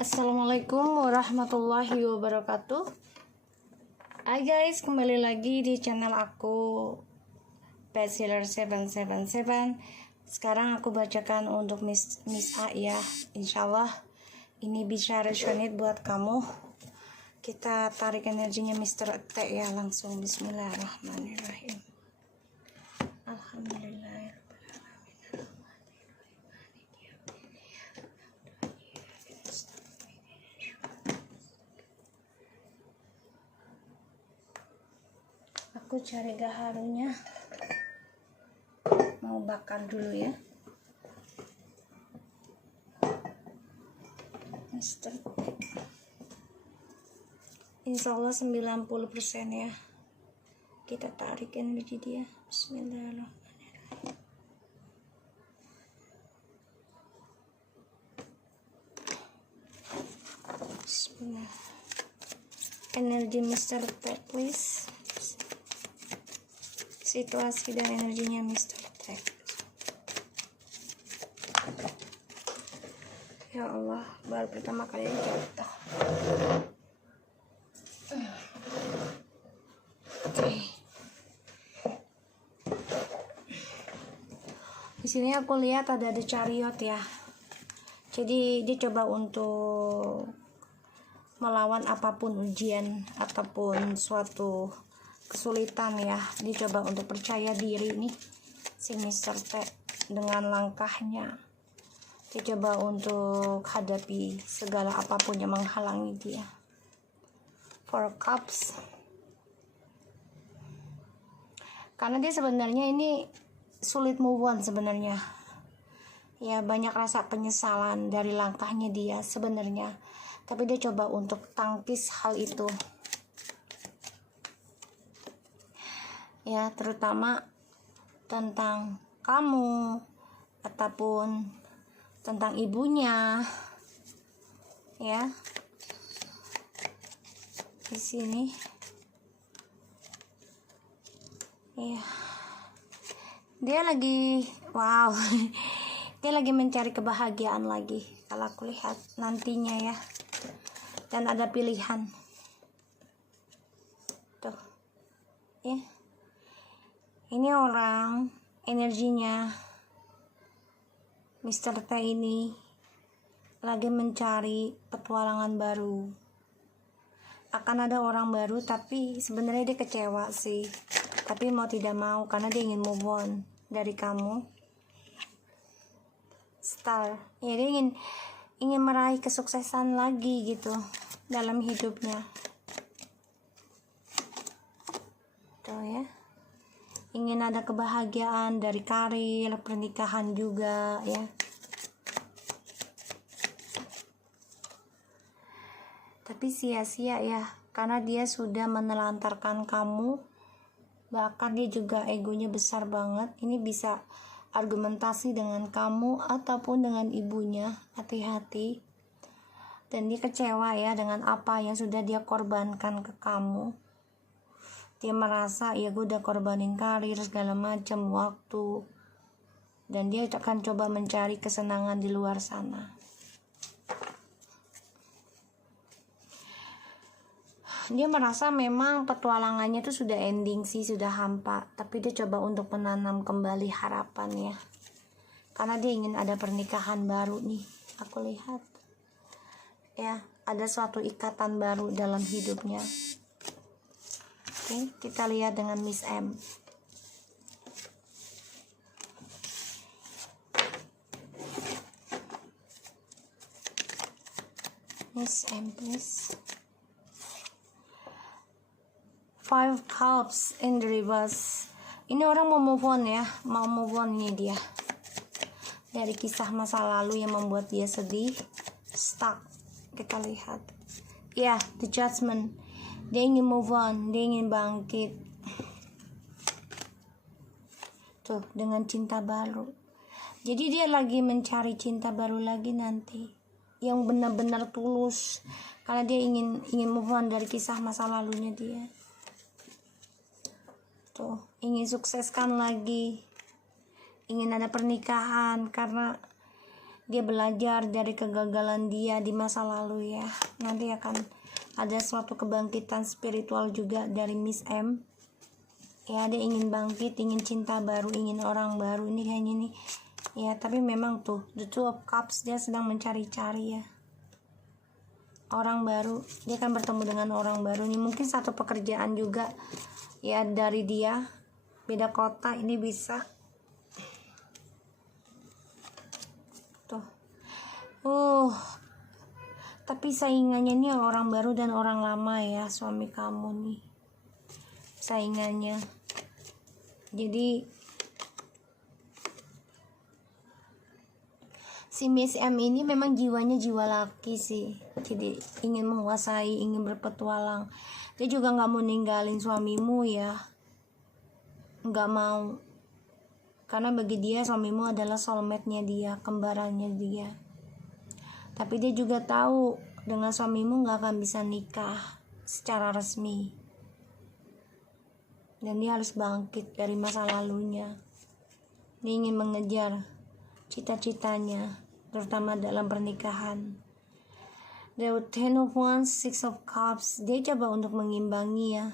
Assalamualaikum warahmatullahi wabarakatuh. Hai guys, kembali lagi di channel aku Bestseller 777. Sekarang aku bacakan untuk Miss A ya. Insyaallah ini bisa resonate buat kamu. Kita tarik energinya Mr. T ya, langsung. Bismillahirrahmanirrahim. Alhamdulillah. Aku cari gaharunya, mau bakar dulu ya. Mr. T. Insya Allah 90% ya. Kita tarik energi dia. Bismillahirrahmanirrahim. Bismillah. Energi Mr. T please. Situasi dan energinya Mr. T. Ya Allah, baru pertama kali jatuh. Oke. Di sini aku lihat ada The Chariot ya. Jadi dia coba untuk melawan apapun ujian ataupun suatu kesulitan ya. Dia coba untuk percaya diri nih si Mr. T dengan langkahnya. Dia coba untuk hadapi segala apapun yang menghalangi dia. Four Cups. Karena dia sebenarnya ini sulit move on sebenarnya. Ya, banyak rasa penyesalan dari langkahnya dia sebenarnya. Tapi dia coba untuk tangkis hal itu. Ya, terutama tentang kamu ataupun tentang ibunya ya. Di sini ya, dia lagi wow dia lagi mencari kebahagiaan lagi kalau aku lihat nantinya ya. Dan ada pilihan tuh ya. Ini orang energinya Mr. T ini lagi mencari petualangan baru. Akan ada orang baru, tapi sebenarnya dia kecewa sih. Tapi mau tidak mau karena dia ingin move on dari kamu. Star. Ya, dia ingin meraih kesuksesan lagi gitu dalam hidupnya. Tuh ya. Ingin ada kebahagiaan dari karir, pernikahan juga ya. Tapi sia-sia ya, karena dia sudah menelantarkan kamu. Bahkan dia juga egonya besar banget. Ini bisa argumentasi dengan kamu ataupun dengan ibunya. Hati-hati. Dan dia kecewa ya dengan apa yang sudah dia korbankan ke kamu. Dia merasa ya gue udah korbanin karir segala macam waktu, dan dia akan coba mencari kesenangan di luar sana. Dia merasa memang petualangannya itu sudah ending sih, sudah hampa, tapi dia coba untuk menanam kembali harapan ya, karena dia ingin ada pernikahan baru nih. Aku lihat ya, ada suatu ikatan baru dalam hidupnya. Oke, kita lihat dengan Miss M. Miss M, please. Five Cups in the reverse. Ini orang mau move on ya, mau move on nih dia dari kisah masa lalu yang membuat dia sedih, stuck. Kita lihat ya, The Judgment. Dia ingin move on, dia ingin bangkit tuh dengan cinta baru. Jadi dia lagi mencari cinta baru lagi nanti yang benar-benar tulus, karena dia ingin move on dari kisah masa lalunya dia tuh. Ingin sukseskan lagi, ingin ada pernikahan, karena dia belajar dari kegagalan dia di masa lalu ya. Nanti akan ada suatu kebangkitan spiritual juga dari Miss M ya. Dia ingin bangkit, ingin cinta baru, ingin orang baru. Ini kayaknya nih ya, tapi memang tuh the Two of Cups, dia sedang mencari-cari ya orang baru. Dia akan bertemu dengan orang baru nih, mungkin satu pekerjaan juga ya dari dia, beda kota ini bisa tuh. Tapi saingannya nih orang baru dan orang lama ya, suami kamu nih saingannya. Jadi si Miss M ini memang jiwanya jiwa laki sih, jadi ingin menguasai, ingin berpetualang. Dia juga nggak mau ninggalin suamimu ya, nggak mau, karena bagi dia suamimu adalah soulmate-nya dia, kembarannya dia. Tapi dia juga tahu dengan suamimu nggak akan bisa nikah secara resmi, dan dia harus bangkit dari masa lalunya. Dia ingin mengejar cita-citanya, terutama dalam pernikahan. The Ten of Wands, Six of Cups, dia coba untuk mengimbangi ya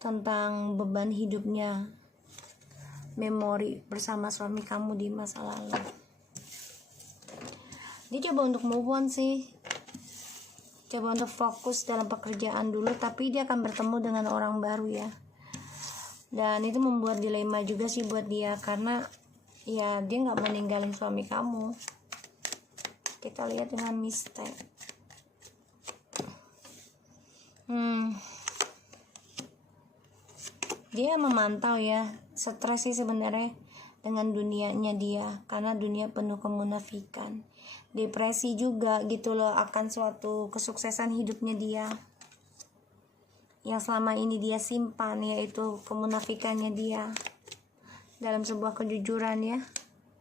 tentang beban hidupnya, memori bersama suami kamu di masa lalu. Dia coba untuk move on sih, coba untuk fokus dalam pekerjaan dulu, tapi dia akan bertemu dengan orang baru ya. Dan itu membuat dilema juga sih buat dia, karena ya dia nggak meninggalin suami kamu. Kita lihat dengan mistake. Dia memantau ya, stres sih sebenarnya dengan dunianya dia, karena dunia penuh kemunafikan, depresi juga gitu loh akan suatu kesuksesan hidupnya dia yang selama ini dia simpan, yaitu kemunafikannya dia dalam sebuah kejujuran ya,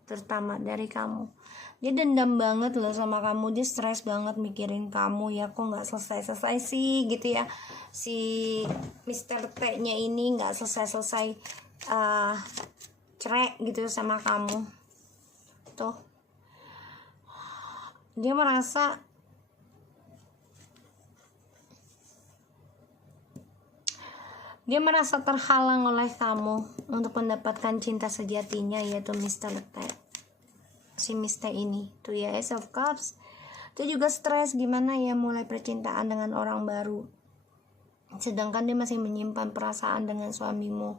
terutama dari kamu. Dia dendam banget loh sama kamu, dia stres banget mikirin kamu ya, kok nggak selesai sih gitu ya, si Mr. T nya ini nggak selesai cerai gitu sama kamu tuh. Dia merasa terhalang oleh kamu untuk mendapatkan cinta sejatinya, yaitu Mr. T. Si Mr. ini tuh ya, Ace of Cups. Dia juga stres gimana ya mulai percintaan dengan orang baru, sedangkan dia masih menyimpan perasaan dengan suamimu.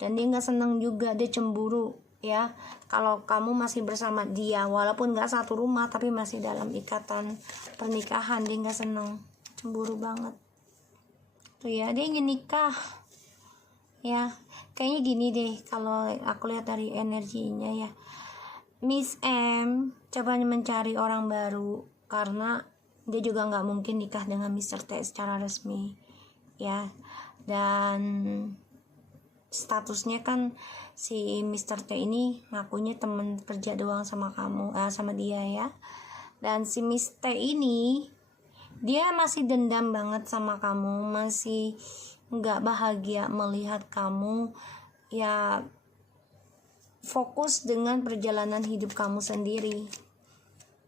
Dan dia nggak senang juga, dia cemburu ya kalau kamu masih bersama dia, walaupun nggak satu rumah tapi masih dalam ikatan pernikahan. Dia nggak senang, cemburu banget tuh ya. Dia ingin nikah ya, kayaknya gini deh kalau aku lihat dari energinya ya. Miss M coba mencari orang baru, karena dia juga nggak mungkin nikah dengan Mr. T secara resmi ya. Dan statusnya kan si Mr. T ini ngakunya temen kerja doang sama kamu, sama dia ya. Dan si Miss T ini dia masih dendam banget sama kamu, masih nggak bahagia melihat kamu ya fokus dengan perjalanan hidup kamu sendiri.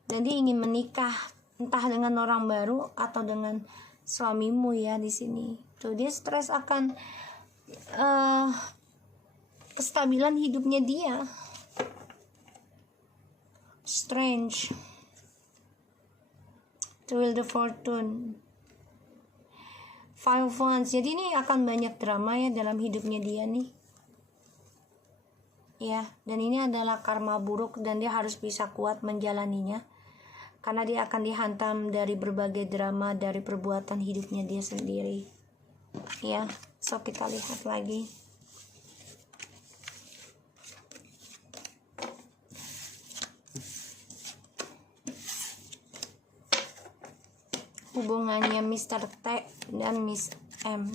Dan dia ingin menikah, entah dengan orang baru atau dengan suamimu ya di sini. Tuh dia stres akan kestabilan hidupnya dia. Strange. The Wheel of Fortune, Five of Wands. Jadi ini akan banyak drama ya dalam hidupnya dia nih ya. Dan ini adalah karma buruk, dan dia harus bisa kuat menjalaninya, karena dia akan dihantam dari berbagai drama dari perbuatan hidupnya dia sendiri ya. So kita lihat lagi. Hubungannya Mr. T dan Miss M.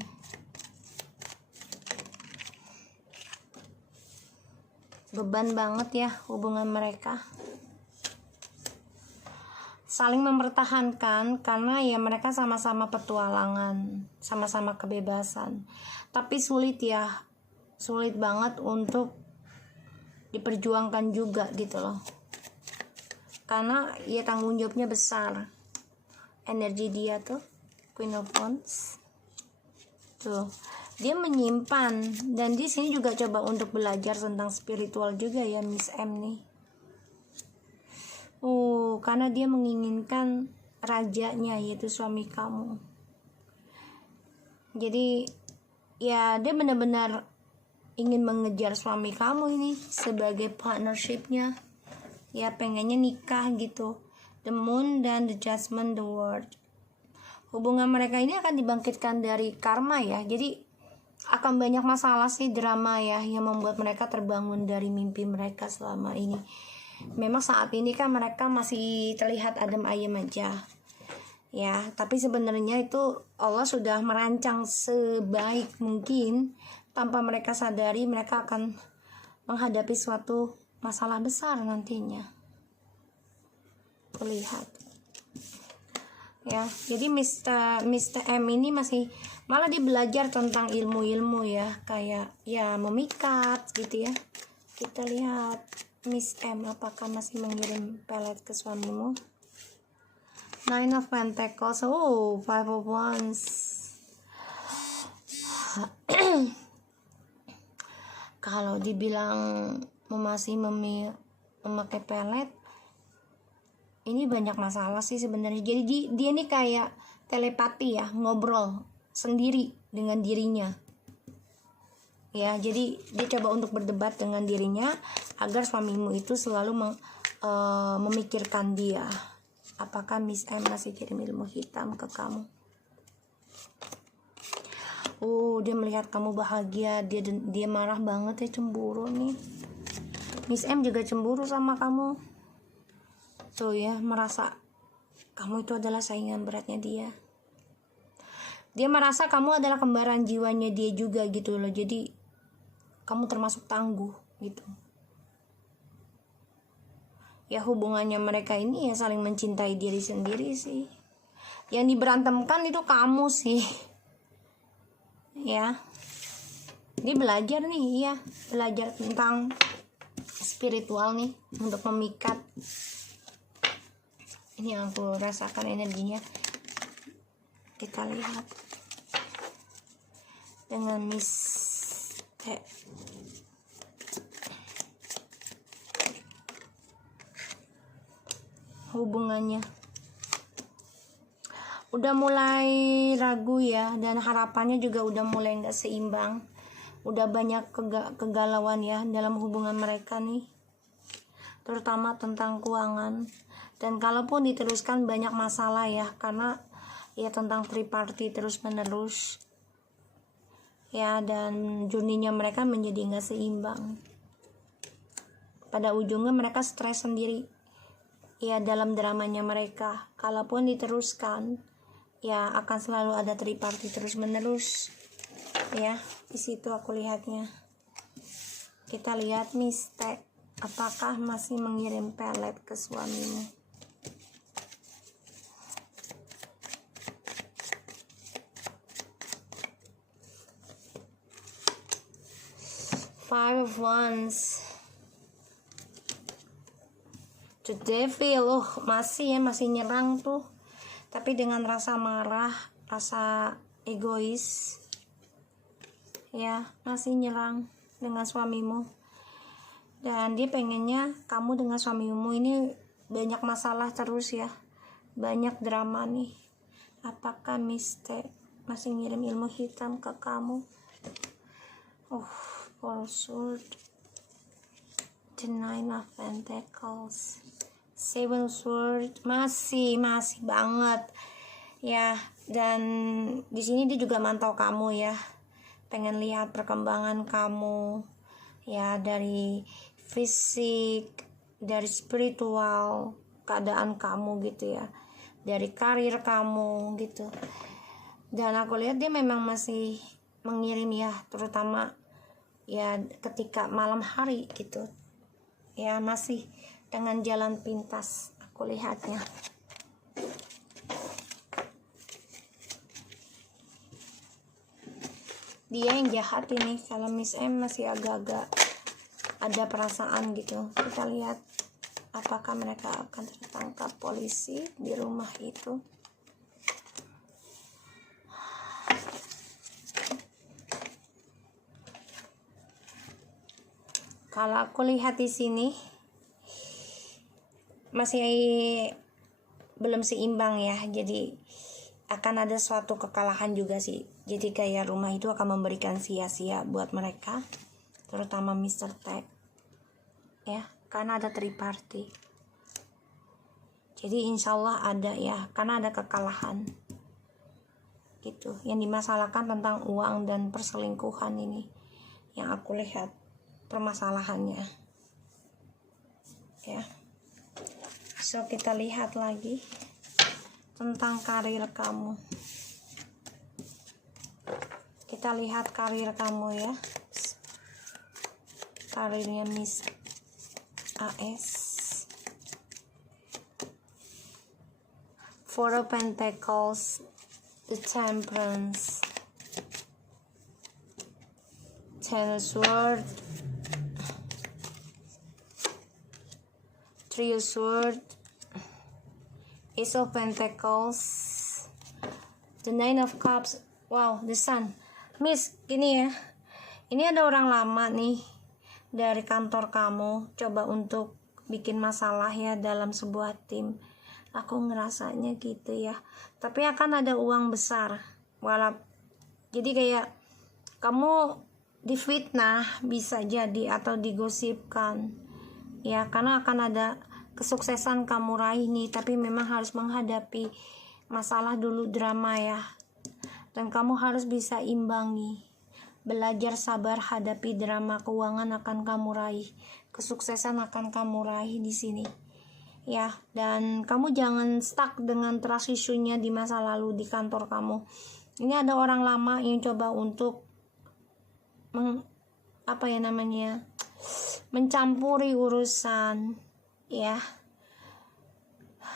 Beban banget ya hubungan mereka. Saling mempertahankan karena ya mereka sama-sama petualangan, sama-sama kebebasan. Tapi sulit ya, sulit banget untuk diperjuangkan juga gitu loh. karena ya tanggung jawabnya besar. Energi dia tuh Queen of Wands tuh, dia menyimpan, dan di sini juga coba untuk belajar tentang spiritual juga ya Miss M nih. Karena dia menginginkan rajanya, yaitu suami kamu. Jadi ya dia benar-benar ingin mengejar suami kamu ini sebagai partnershipnya. Ya pengennya nikah gitu. The Moon dan The Judgment, The World. Hubungan mereka ini akan dibangkitkan dari karma ya. Jadi akan banyak masalah sih, drama ya, yang membuat mereka terbangun dari mimpi mereka selama ini. Memang saat ini kan mereka masih terlihat adem ayem aja ya, tapi sebenarnya itu Allah sudah merancang sebaik mungkin. Tanpa mereka sadari, mereka akan menghadapi suatu masalah besar nantinya. Kulihat ya, jadi Mr. M ini masih malah dia belajar tentang ilmu-ilmu ya, kayak ya memikat gitu ya. Kita lihat Miss M apakah masih mengirim pelet ke suamimu. Nine of Pentacles, Five of Wands. Kalau dibilang masih memakai pelet, ini banyak masalah sih sebenarnya. Jadi dia ini kayak telepati ya, ngobrol sendiri dengan dirinya. Ya, jadi dia coba untuk berdebat dengan dirinya agar suamimu itu selalu memikirkan dia. Apakah Miss M masih kirim ilmu hitam ke kamu? Dia melihat kamu bahagia, dia marah banget ya, cemburu nih. Miss M juga cemburu sama kamu. Tuh ya, merasa kamu itu adalah saingan beratnya dia. Dia merasa kamu adalah kembaran jiwanya dia juga gitu loh. Jadi kamu termasuk tangguh gitu. Ya hubungannya mereka ini ya saling mencintai diri sendiri sih. Yang diberantemkan itu kamu sih. Ya. Dia belajar nih, ya, belajar tentang spiritual nih untuk memikat. Ini yang aku rasakan energinya. Kita lihat dengan Miss hubungannya udah mulai ragu ya, dan harapannya juga udah mulai nggak seimbang. Udah banyak kegalauan ya dalam hubungan mereka nih, terutama tentang keuangan. Dan kalaupun diteruskan banyak masalah ya, karena ya tentang triparty terus menerus ya, dan journey-nya mereka menjadi nggak seimbang. Pada ujungnya mereka stres sendiri ya dalam dramanya mereka. Kalaupun diteruskan ya akan selalu ada triparty terus menerus ya. Di situ aku lihatnya. Kita lihat Miss T, apakah masih mengirim pelet ke suamimu? Five of Wands, The Devil. Masih nyerang tuh, tapi dengan rasa marah, rasa egois ya, masih nyerang dengan suamimu. Dan dia pengennya kamu dengan suamimu ini banyak masalah terus ya, banyak drama nih. Apakah Miss T masih ngirim ilmu hitam ke kamu? Four Swords, The Nine of Pentacles, Seven Swords, masih banget ya. Dan di sini dia juga mantau kamu ya, pengen lihat perkembangan kamu ya, dari fisik, dari spiritual, keadaan kamu gitu ya, dari karir kamu gitu. Dan aku lihat dia memang masih mengirim ya, terutama ya ketika malam hari gitu ya, masih dengan jalan pintas aku lihatnya. Dia yang jahat ini. Kalau Miss M masih agak-agak ada perasaan gitu. Kita lihat apakah mereka akan tertangkap polisi di rumah itu. Kalau aku lihat di sini masih belum seimbang ya, jadi akan ada suatu kekalahan juga sih. Jadi kayak rumah itu akan memberikan sia-sia buat mereka, terutama Mr. Tag ya, karena ada triparty. Jadi insya Allah ada ya, karena ada kekalahan gitu. Yang dimasalahkan tentang uang dan perselingkuhan ini yang aku lihat permasalahannya ya. So kita lihat lagi tentang karir kamu. Kita lihat karir kamu ya, karirnya Miss AS. Four of Pentacles, the Temperance, Ten of Swords, Three of Swords, Ace of Pentacles, the Nine of Cups. Wow, the Sun. Miss, gini ya, ini ada orang lama nih dari kantor kamu coba untuk bikin masalah ya dalam sebuah tim. Aku ngerasanya gitu ya, tapi akan ada uang besar. Jadi kayak kamu difitnah bisa jadi, atau digosipkan ya, karena akan ada kesuksesan kamu raih nih, tapi memang harus menghadapi masalah dulu, drama ya, dan kamu harus bisa imbangi, belajar sabar hadapi drama. Keuangan akan kamu raih, kesuksesan akan kamu raih di sini ya, dan kamu jangan stuck dengan trust issue-nya di masa lalu di kantor kamu. Ini ada orang lama yang coba untuk mencampuri urusan ya.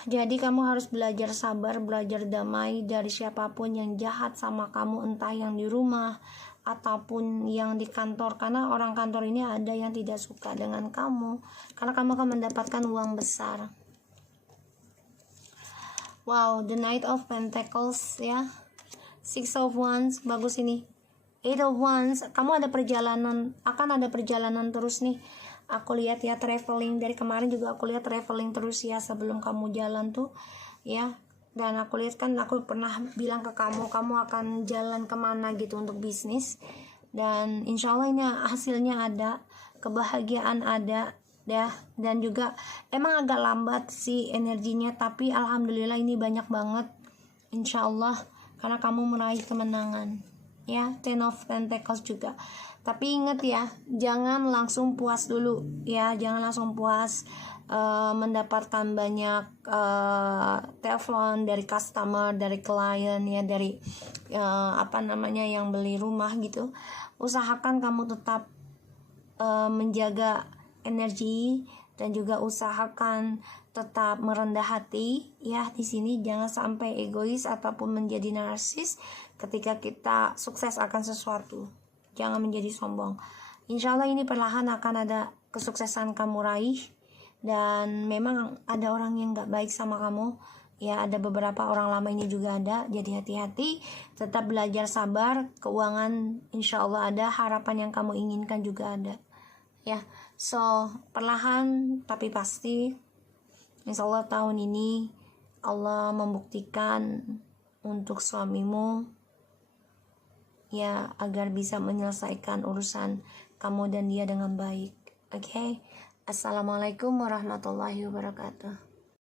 Jadi kamu harus belajar sabar, belajar damai dari siapapun yang jahat sama kamu, entah yang di rumah ataupun yang di kantor, karena orang kantor ini ada yang tidak suka dengan kamu karena kamu akan mendapatkan uang besar. Wow, the Knight of Pentacles ya, Six of Wands, bagus ini. Eight of Wands, kamu ada perjalanan, akan ada perjalanan terus nih. Aku lihat ya, traveling dari kemarin juga aku lihat traveling terus ya sebelum kamu jalan tuh ya. Dan aku lihat kan, aku pernah bilang ke kamu akan jalan kemana gitu untuk bisnis. Dan insya Allah ini hasilnya ada, kebahagiaan ada ya. Dan juga emang agak lambat sih energinya, tapi alhamdulillah ini banyak banget insya Allah, karena kamu meraih kemenangan ya. Ten of Pentacles juga. Tapi ingat ya, jangan langsung puas dulu ya, jangan langsung puas mendapatkan banyak telepon dari customer, dari klien ya, dari yang beli rumah gitu. Usahakan kamu tetap menjaga energi, dan juga usahakan tetap merendah hati ya. Di sini jangan sampai egois ataupun menjadi narsis ketika kita sukses akan sesuatu. Jangan menjadi sombong. Insya Allah ini perlahan akan ada kesuksesan kamu raih. Dan memang ada orang yang gak baik sama kamu ya, ada beberapa orang lama ini juga ada. Jadi hati-hati, tetap belajar sabar. Keuangan insya Allah ada, harapan yang kamu inginkan juga ada ya. So perlahan tapi pasti insya Allah tahun ini Allah membuktikan untuk suamimu ya, agar bisa menyelesaikan urusan kamu dan dia dengan baik. Oke. Assalamualaikum warahmatullahi wabarakatuh.